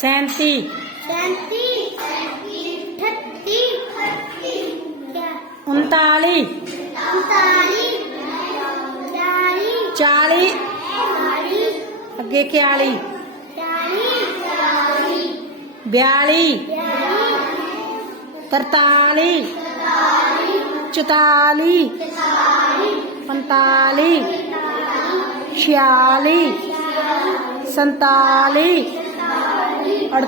37 39 40 अगे 41 42 43 44 45 46 47 48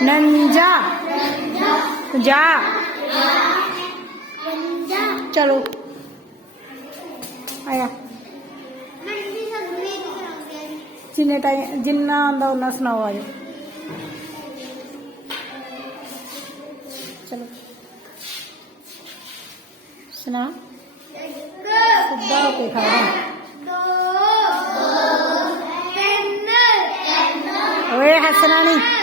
49 50 चलो आया जिन्ने टाइम जिन्ना आंदा उन्ना सुनाओ आज चलो सुना सीधा होके खड़ा ओए हंसना नहीं।